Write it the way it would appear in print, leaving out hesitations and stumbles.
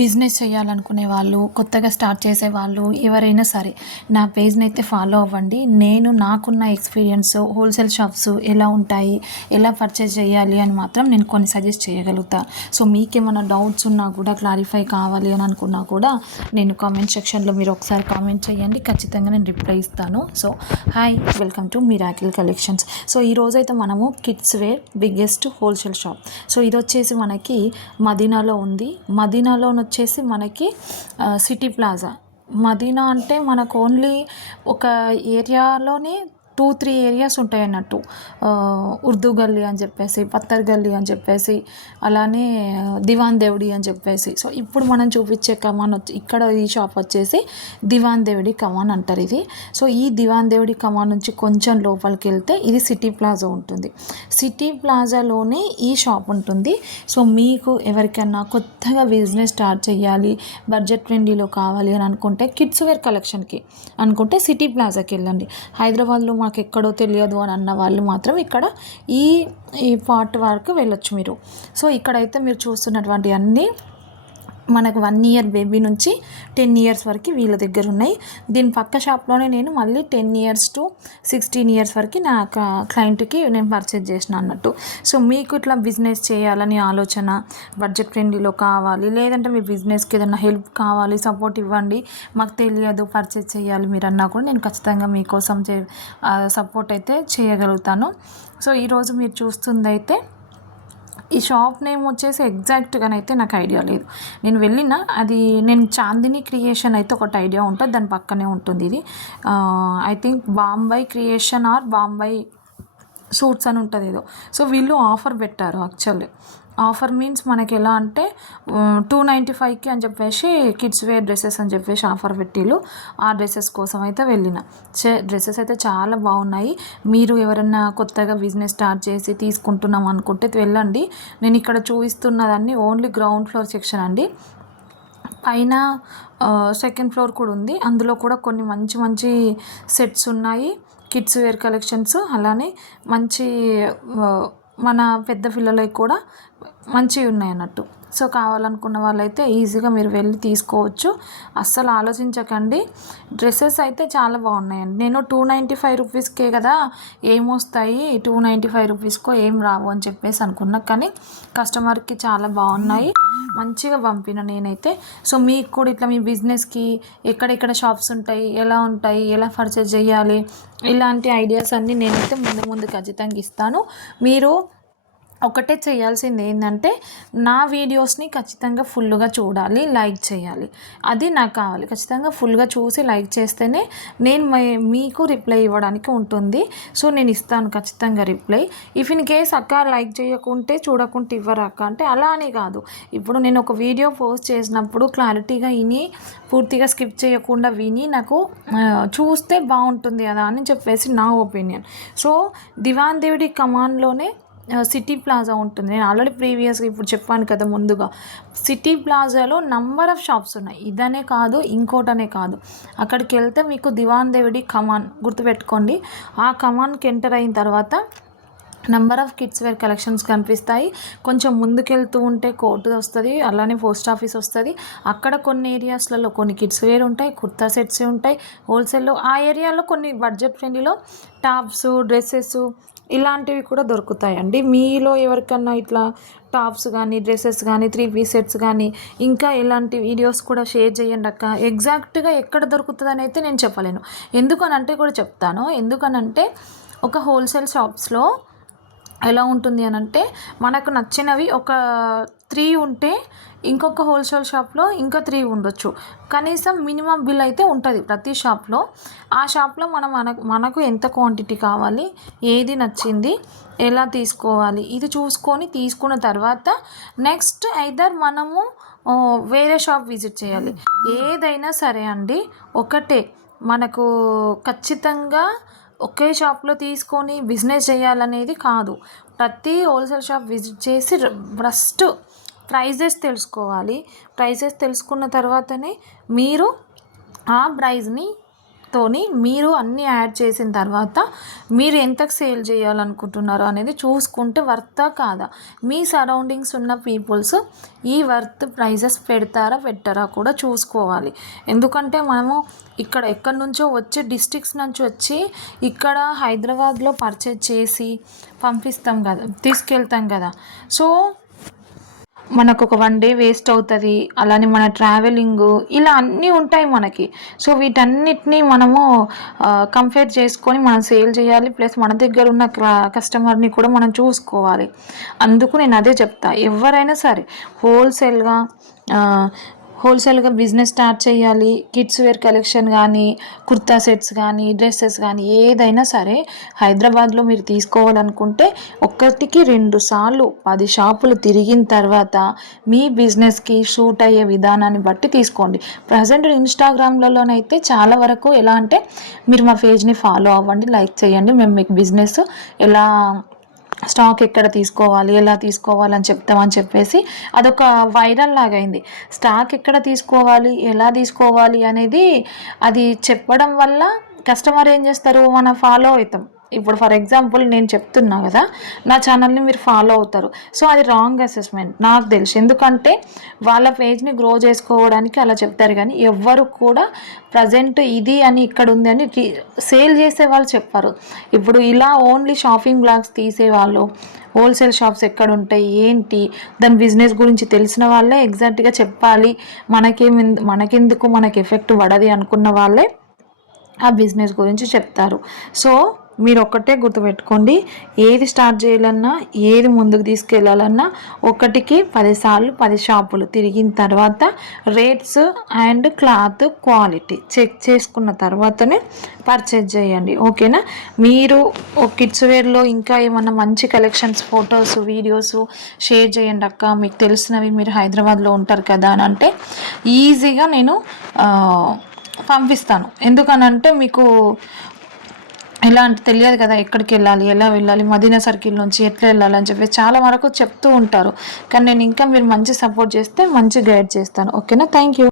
Business చేయాలనుకునే వాళ్ళు, కొత్తగా స్టార్ట్ చేసేవాళ్ళు ఎవరైనా సరే నా పేజ్‌ని అయితే ఫాలో అవ్వండి. నేను నాకున్న ఎక్స్‌పీరియన్స్ హోల్‌సేల్ షాప్స్ ఎలా ఉంటాయి, ఎలా పర్చేజ్ చేయాలి అని మాత్రం నేను కొన్ని సజెస్ట్ చేయగలుగుతా. సో, మీకేమైనా డౌట్స్ ఉన్నా కూడా క్లారిఫై కావాలి అని అనుకున్నా కూడా నేను కామెంట్ సెక్షన్‌లో మీరు ఒకసారి కామెంట్ చేయండి. ఖచ్చితంగా నేను రిప్లై ఇస్తాను. So, hi welcome to Miracle Collections. So, ఈరోజైతే మనము kids wear biggest wholesale shop. So, ఇదొచ్చేసి మనకి మదీనాలో ఉంది. మదీనాలోనొచ్చేసి మనకి సిటీ ప్లాజా. మదీనా అంటే మనకు ఓన్లీ ఒక ఏరియాలోనే 2, 3 ఏరియాస్ ఉంటాయన్నట్టు. ఉర్దూ గల్లీ అని చెప్పేసి, పత్తర్ గల్లీ అని చెప్పేసి, అలానే దివాన్ దేవుడి అని చెప్పేసి. సో, ఇప్పుడు మనం చూపించే కమాన్ ఇక్కడ ఈ షాప్ వచ్చేసి దివాన్ దేవుడి కమాన్ అంటారు ఇది. సో, ఈ దివాన్ దేవుడి కమాన్ నుంచి కొంచెం లోపలికి వెళ్తే ఇది సిటీ ప్లాజా ఉంటుంది. సిటీ ప్లాజాలోనే ఈ షాప్ ఉంటుంది. సో, మీకు ఎవరికైనా కొత్తగా బిజినెస్ స్టార్ట్ చేయాలి, బడ్జెట్ ఫ్రెండ్లీలో కావాలి అని అనుకుంటే కిడ్స్ వేర్ కలెక్షన్కి అనుకుంటే సిటీ ప్లాజాకి వెళ్ళండి. హైదరాబాద్లో మాకు ఎక్కడో తెలియదు అని అన్న వాళ్ళు మాత్రం ఇక్కడ ఈ ఈ పార్ట్ వరకు వెళ్ళొచ్చు మీరు. సో, ఇక్కడైతే మీరు చూస్తున్నటువంటి అన్నీ మనకు 1 ఇయర్ బేబీ నుంచి 10 ఇయర్స్ వరకు వీళ్ళ దగ్గర ఉన్నాయి. దీని పక్క షాప్లోనే నేను మళ్ళీ 10 ఇయర్స్ టు 16 ఇయర్స్ వరకు నా క్లయింట్కి నేను పర్చేజ్ చేసిన అన్నట్టు. సో, మీకు ఇట్లా బిజినెస్ చేయాలని ఆలోచన, బడ్జెట్ ఫ్రెండ్లీలో కావాలి, లేదంటే మీ బిజినెస్కి ఏదైనా హెల్ప్ కావాలి, సపోర్ట్ ఇవ్వండి, మాకు తెలియదు పర్చేజ్ చేయాలి మీరు అన్నా కూడా నేను ఖచ్చితంగా మీకోసం సపోర్ట్ అయితే చేయగలుగుతాను. సో, ఈరోజు మీరు చూస్తుందైతే ఈ షాప్ నేమ్ వచ్చేసి ఎగ్జాక్ట్గానైతే నాకు ఐడియా లేదు. నేను చాందిని క్రియేషన్ అయితే ఒకటి ఐడియా ఉంటుంది, దాని పక్కనే ఉంటుంది ఇది. I think Bombay creation or Bombay suits అని ఉంటుంది ఏదో. సో, వీళ్ళు ఆఫర్ పెట్టారు యాక్చువల్లీ. ఆఫర్ మీన్స్ మనకి ఎలా అంటే 295కి అని చెప్పేసి కిడ్స్ వేర్ డ్రెస్సెస్ అని చెప్పేసి ఆఫర్ పెట్టిళ్ళు. ఆ డ్రెస్సెస్ కోసం అయితే వెళ్ళిన. డ్రెస్సెస్ అయితే చాలా బాగున్నాయి. మీరు ఎవరైనా కొత్తగా బిజినెస్ స్టార్ట్ చేసి తీసుకుంటున్నాం అనుకుంటే వెళ్ళండి. నేను ఇక్కడ చూపిస్తున్నదాన్ని ఓన్లీ గ్రౌండ్ ఫ్లోర్ సెక్షన్ అండి. పైన సెకండ్ ఫ్లోర్ కూడా ఉంది. అందులో కూడా కొన్ని మంచి మంచి సెట్స్ ఉన్నాయి, కిడ్స్ వేర్ కలెక్షన్స్. అలానే మంచి మన పెద్ద పిల్లలకి కూడా మంచివి ఉన్నాయి అన్నట్టు. సో, కావాలనుకున్న వాళ్ళైతే ఈజీగా మీరు వెళ్ళి తీసుకోవచ్చు. అస్సలు ఆలోచించకండి. డ్రెస్సెస్ అయితే చాలా బాగున్నాయండి. నేను 295 రూపీస్కే కదా ఏమొస్తాయి, 295 రూపీస్కో ఏం రావు అని చెప్పేసి అనుకున్నా. కానీ కస్టమర్కి చాలా బాగున్నాయి, మంచిగా పంపిన నేనైతే. సో, మీకు కూడా ఇట్లా మీ బిజినెస్కి ఎక్కడెక్కడ షాప్స్ ఉంటాయి, ఎలా పర్చేజ్ చేయాలి, ఇలాంటి ఐడియాస్ అన్నీ నేనైతే ముందు ఖచ్చితంగా ఇస్తాను. మీరు ఒకటే చేయాల్సింది ఏంటంటే నా వీడియోస్ని ఖచ్చితంగా ఫుల్గా చూడాలి, లైక్ చేయాలి. అది నాకు కావాలి. ఖచ్చితంగా ఫుల్గా చూసి లైక్ చేస్తేనే నేను మీకు రిప్లై ఇవ్వడానికి ఉంటుంది. సో, నేను ఇస్తాను ఖచ్చితంగా రిప్లై. ఇఫ్ ఇన్ కేస్ అక్క లైక్ చేయకుంటే చూడకుంటే ఇవ్వరక్క అంటే అలా అని కాదు. ఇప్పుడు నేను ఒక వీడియో పోస్ట్ చేసినప్పుడు క్లారిటీగా విని, పూర్తిగా స్కిప్ చేయకుండా విని నాకు చూస్తే బాగుంటుంది కదా అని చెప్పేసి నా ఒపీనియన్. సో, దివాన్ దేవుడి కమాన్లోనే సిటీ ప్లాజా ఉంటుంది. నేను ఆల్రెడీ ప్రీవియస్గా ఇప్పుడు చెప్పాను కదా ముందుగా. సిటీ ప్లాజాలో నంబర్ ఆఫ్ షాప్స్ ఉన్నాయి. ఇదనే కాదు, ఇంకోటనే కాదు. అక్కడికి వెళ్తే మీకు దివాన్ దేవుడి కమాన్ గుర్తుపెట్టుకోండి. ఆ కమాన్కి ఎంటర్ అయిన తర్వాత number of kids wear collections కనిపిస్తాయి. కొంచెం ముందుకెళ్తూ ఉంటే కోర్టు వస్తుంది, అలానే పోస్ట్ ఆఫీస్ వస్తుంది. అక్కడ కొన్ని ఏరియాస్లలో కొన్ని కిడ్స్ వేర్ ఉంటాయి, కుర్తా సెట్స్ ఉంటాయి హోల్సేల్లో. ఆ ఏరియాలో కొన్ని బడ్జెట్ ఫ్రెండ్లీలో టాప్స్, డ్రెస్సెస్ ఇలాంటివి కూడా దొరుకుతాయండి. మీలో ఎవరికన్నా ఇట్లా టాప్స్ కానీ, డ్రెస్సెస్ కానీ, 3 పీస్ సెట్స్ కానీ, ఇంకా ఇలాంటి వీడియోస్ కూడా షేర్ చేయండి అక్క. ఎగ్జాక్ట్గా ఎక్కడ దొరుకుతుందని అయితే నేను చెప్పలేను. ఎందుకనంటే కూడా చెప్తాను. ఎందుకనంటే ఒక హోల్సేల్ షాప్స్లో ఎలా ఉంటుంది అని అంటే మనకు నచ్చినవి ఒక 3 ఉంటే ఇంకొక హోల్సేల్ షాప్లో ఇంకా 3 ఉండొచ్చు. కనీసం మినిమం బిల్ అయితే ఉంటుంది ప్రతి షాప్లో. ఆ షాప్లో మనకు ఎంత క్వాంటిటీ కావాలి, ఏది నచ్చింది, ఎలా తీసుకోవాలి, ఇది చూసుకొని తీసుకున్న తర్వాత నెక్స్ట్ ఐదర్ మనము వేరే షాప్ విజిట్ చేయాలి. ఏదైనా సరే అండి, ఒకటే మనకు ఖచ్చితంగా ఒకే షాప్లో తీసుకొని బిజినెస్ చేయాలనేది కాదు. ప్రతి హోల్సేల్ షాప్ విజిట్ చేసి ఫస్ట్ ప్రైజెస్ తెలుసుకోవాలి. ప్రైజెస్ తెలుసుకున్న తర్వాతనే మీరు ఆ ప్రైజ్ని తోని మీరు అన్నీ యాడ్ చేసిన తర్వాత మీరు ఎంతకు సేల్ చేయాలనుకుంటున్నారో అనేది చూసుకుంటే వర్తా కాదా, మీ సరౌండింగ్స్ ఉన్న పీపుల్స్ ఈ వర్త్ ప్రైజెస్ పెడతారా పెట్టారా కూడా చూసుకోవాలి. ఎందుకంటే మనము ఇక్కడ ఎక్కడి నుంచో వచ్చి డిస్ట్రిక్ట్స్ నుంచి వచ్చి ఇక్కడ హైదరాబాద్లో పర్చేజ్ చేసి పంపిస్తాం కదా, తీసుకెళ్తాం కదా. సో మనకు ఒక 1 డే వేస్ట్ అవుతుంది, అలానే మన ట్రావెలింగ్ ఇలా అన్నీ ఉంటాయి మనకి. సో వీటన్నిటిని మనము కంపేర్ చేసుకొని మనం సేల్ చేయాలి, ప్లస్ మన దగ్గర ఉన్న కస్టమర్ని కూడా మనం చూసుకోవాలి. అందుకు నేను అదే చెప్తా, ఎవరైనా సరే హోల్సేల్గా బిజినెస్ స్టార్ట్ చేయాలి. కిడ్స్ వేర్ కలెక్షన్ కానీ, కుర్తా సెట్స్ కానీ, డ్రెస్సెస్ కానీ ఏదైనా సరే హైదరాబాద్లో మీరు తీసుకోవాలనుకుంటే 1-2 సార్లు 10 షాపులు తిరిగిన తర్వాత మీ బిజినెస్కి షూట్ అయ్యే విధానాన్ని బట్టి తీసుకోండి. ప్రజెంట్ ఇన్స్టాగ్రామ్లలోనైతే చాలా వరకు ఎలా అంటే, మీరు మా పేజ్ని ఫాలో అవ్వండి, లైక్ చేయండి, మేము మీకు బిజినెస్ ఎలా స్టాక్ ఎక్కడ తీసుకోవాలి, ఎలా తీసుకోవాలని చెప్తామని చెప్పేసి అదొక వైరల్ లాగా అయింది. స్టాక్ ఎక్కడ తీసుకోవాలి, ఎలా తీసుకోవాలి అనేది అది చెప్పడం వల్ల కస్టమర్ ఏం చేస్తారు, మనం ఫాలో అవుతాం. ఇప్పుడు ఫర్ ఎగ్జాంపుల్ నేను చెప్తున్నా కదా, నా ఛానల్ని మీరు ఫాలో అవుతారు. సో అది రాంగ్ అసెస్మెంట్ నాకు తెలుసు, ఎందుకంటే వాళ్ళ పేజ్ని గ్రో చేసుకోవడానికి అలా చెప్తారు. కానీ ఎవ్వరు కూడా ప్రజెంట్ ఇది అని ఇక్కడ ఉంది అని సేల్ చేసే వాళ్ళు చెప్పారు. ఇప్పుడు ఇలా ఓన్లీ షాపింగ్ బ్లాగ్స్ తీసేవాళ్ళు, హోల్సేల్ షాప్స్ ఎక్కడ ఉంటాయి ఏంటి దాని బిజినెస్ గురించి తెలిసిన వాళ్ళే ఎగ్జాక్ట్గా చెప్పాలి, మనకెందుకు మనకి ఎఫెక్ట్ పడది అనుకున్న వాళ్ళే ఆ బిజినెస్ గురించి చెప్తారు. సో మీరు ఒక్కటే గుర్తుపెట్టుకోండి, ఏది స్టార్ట్ చేయాలన్నా, ఏది ముందుకు తీసుకెళ్ళాలన్నా 1కి 10 సార్లు 10 షాపులు తిరిగిన తర్వాత rates and cloth quality check చేసుకున్న తర్వాతనే పర్చేజ్ చేయండి. ఓకేనా? మీరు కిడ్స్ వేర్లో ఇంకా ఏమన్నా మంచి కలెక్షన్స్, ఫొటోస్, వీడియోస్ షేర్ చేయండి అక్క, మీకు తెలిసినవి, మీరు హైదరాబాద్లో ఉంటారు కదా అని అంటే ఈజీగా నేను పంపిస్తాను. ఎందుకనంటే మీకు ఎలా అంటే తెలియదు కదా, ఎక్కడికి వెళ్ళాలి, ఎలా వెళ్ళాలి, మదీనా సర్కిల్ నుంచి ఎట్లా వెళ్ళాలి అని చెప్పి చాలా వరకు చెప్తూ ఉంటారు. కానీ నేను ఇంకా మీరు మంచి సపోర్ట్ చేస్తే మంచి గైడ్ చేస్తాను. ఓకేనా? Thank you.